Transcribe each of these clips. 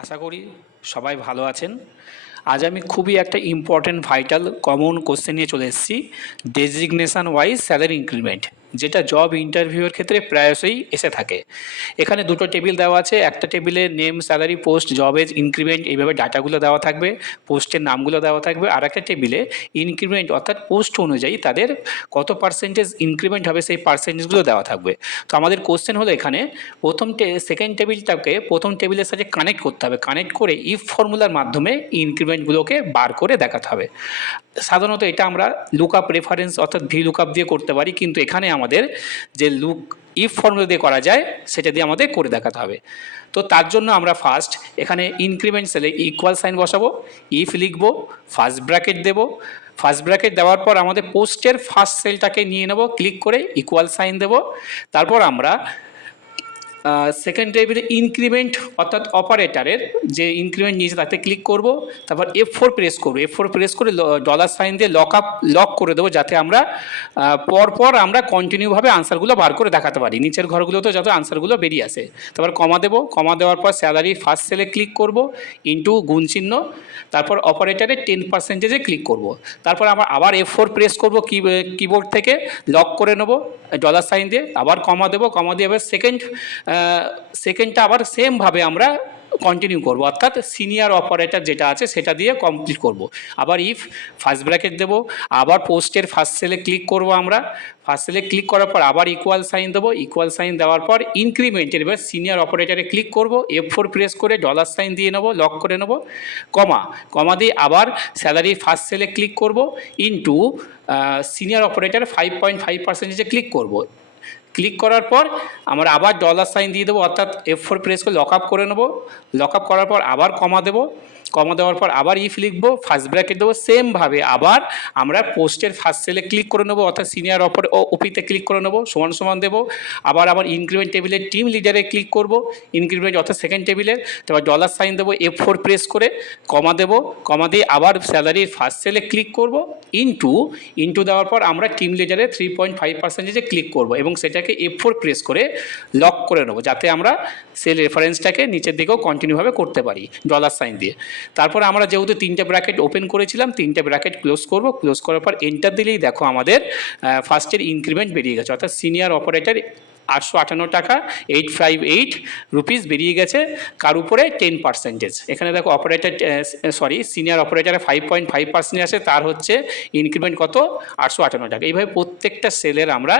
আশা করি সবাই ভালো আছেন। আজ আমি খুবই একটা ইম্পর্ট্যান্ট ভাইটাল কমন কোশ্চেন নিয়ে চলে এসেছি, ডেজিগনেশন ওয়াইজ স্যালারি ইনক্রিমেন্ট, যেটা জব ইন্টারভিউয়ের ক্ষেত্রে প্রায়শই এসে থাকে। এখানে দুটো টেবিল দেওয়া আছে, একটা টেবিলে name, salary, post, job age, increment, এইভাবে ডাটাগুলো দেওয়া থাকবে, পোস্টের নামগুলো দেওয়া থাকবে। আর একটা টেবিলে ইনক্রিমেন্ট অর্থাৎ পোস্ট অনুযায়ী তাদের কত পার্সেন্টেজ ইনক্রিমেন্ট হবে সেই পার্সেন্টেজগুলো দেওয়া থাকবে। তো আমাদের কোশ্চেন হলো এখানে সেকেন্ড টেবিলটাকে প্রথম টেবিলের সাথে কানেক্ট করতে হবে, কানেক্ট করে ইফ ফর্মুলার মাধ্যমে ইনক্রিমেন্টগুলোকে বার করে দেখাতে হবে। সাধারণত এটা আমরা লুকআপ রেফারেন্স অর্থাৎ ভি লুকআপ দিয়ে করতে পারি, কিন্তু এখানে আমাদের যে ইফ ফর্মুলা দিয়ে করা যায় সেটা দিয়ে আমাদের করে দেখাতে হবে। তো তার জন্য আমরা ফার্স্ট এখানে ইনক্রিমেন্ট সেলে ইকুয়াল সাইন বসাবো, ইফ লিখবো, ফার্স্ট ব্র্যাকেট দেবো। ফার্স্ট ব্র্যাকেট দেওয়ার পর আমাদের পোস্টের ফার্স্ট সেলটাকে নিয়ে নেব, ক্লিক করে ইকুয়াল সাইন দেবো। তারপর আমরা সেকেন্ড টেবিলে ইনক্রিমেন্ট অর্থাৎ অপারেটারের যে ইনক্রিমেন্ট নিয়েছে তাতে ক্লিক করব। তারপর F4 প্রেস করব, F4 প্রেস করে ডলার সাইন দিয়ে লক করে দেবো, যাতে আমরা পরপর আমরা কন্টিনিউভাবে আনসারগুলো বার করে দেখাতে পারি, নিচের ঘরগুলোতে যাতে আনসারগুলো বেরিয়ে আসে। তারপর কমা দেবো, কমা দেওয়ার পর স্যালারি ফার্স্ট সেলে ক্লিক করব, ইন্টু গুণ চিহ্ন, তারপর অপারেটারে 10%-এ ক্লিক করব। তারপর আবার F4 প্রেস করব কিবোর্ড থেকে, লক করে নেব ডলার সাইন দিয়ে, আবার কমা দেবো, কমা দিয়ে এবার সেকেন্ডটা আবার সেমভাবে আমরা কন্টিনিউ করব, অর্থাৎ সিনিয়র অপারেটর যেটা আছে সেটা দিয়ে কমপ্লিট করব। আবার ইফ ফার্স্ট ব্র্যাকেট দেবো, আবার পোস্টের ফার্স্ট সেলে ক্লিক করব, আমরা ফার্স্ট সেলে ক্লিক করার পর আবার ইকুয়াল সাইন দেবো, ইকুয়াল সাইন দেওয়ার পর ইনক্রিমেন্টের এবার সিনিয়র অপারেটরে ক্লিক করব, F4 প্রেস করে ডলার সাইন দিয়ে নেবো, লক করে নেব, কমা দিয়ে আবার স্যালারি ফার্স্ট সেলে ক্লিক করব, ইন্টু সিনিয়র অপারেটর 5.5%-এ ক্লিক করব। ক্লিক করার পর আমরা আবার ডলার সাইন দিয়ে দেবো, অর্থাৎ F4 প্রেস করে লক আপ করে নেব। লক আপ করার পর আবার কমা দেবো, কমা দেওয়ার পর আবার ইফ লিখবো, ফার্স্ট ব্র্যাকেট দেবো, সেমভাবে আবার আমরা পোস্টের ফার্স্ট সেলে ক্লিক করে নেবো, অর্থাৎ সিনিয়র ওপিতে ক্লিক করে নেবো, সমান সমান দেবো। আবার ইনক্রিমেন্ট টেবিলের টিম লিডারে ক্লিক করব, ইনক্রিমেন্ট অর্থাৎ সেকেন্ড টেবিলের। তারপর ডলার সাইন দেবো, F4 প্রেস করে কমা দেবো, কমা দিয়ে আবার স্যালারির ফার্স্ট সেলে ক্লিক করব, ইন্টু দেওয়ার পর আমরা টিম লিডারে 3.5%-এ ক্লিক করব এবং সেটাকে F4 প্রেস করে লক করে নেবো, যাতে আমরা সেল রেফারেন্সটাকে নিচের দিকেও কন্টিনিউভাবে করতে পারি ডলার সাইন দিয়ে। তারপর আমরা যেহেতু তিনটে ব্র্যাকেট ওপেন করেছিলাম, তিনটে ব্র্যাকেট ক্লোজ করব, ক্লোজ করার পর এন্টার দিলেই দেখো আমাদের ফার্স্টের ইনক্রিমেন্ট বেরিয়ে গেছে, অর্থাৎ সিনিয়র অপারেটর 858 টাকা 858 রুপিস বেরিয়ে গেছে, কার উপরে 10%। এখানে দেখো সিনিয়র অপারেটারে 5.5% আছে, তার হচ্ছে ইনক্রিমেন্ট কত 858 টাকা। এইভাবে প্রত্যেকটা সেলের আমরা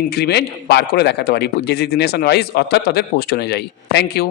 ইনক্রিমেন্ট বার করে দেখাতে পারি ডেজিগনেশন ওয়াইজ, অর্থাৎ তাদের পোস্ট অনুযায়ী। Thank you.